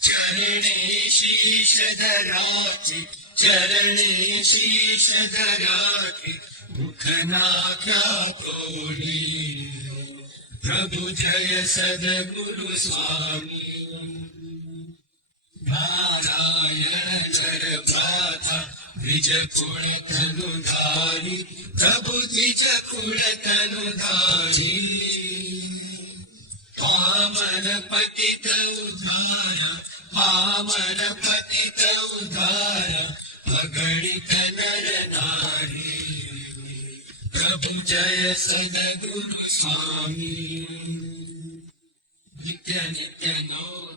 चरणे शिष द रा चरणे शिष द राभु जय सद्गुरु स्वामी नारायण विज कुण तनुधारी प्रभु द्विज कुण तनुधारी पावन पतित उद्धारा पावन पतित उद्धारा अगणित नर नारी। प्रभु जय सदगुरु स्वामी। नित्य नित्य नौतमली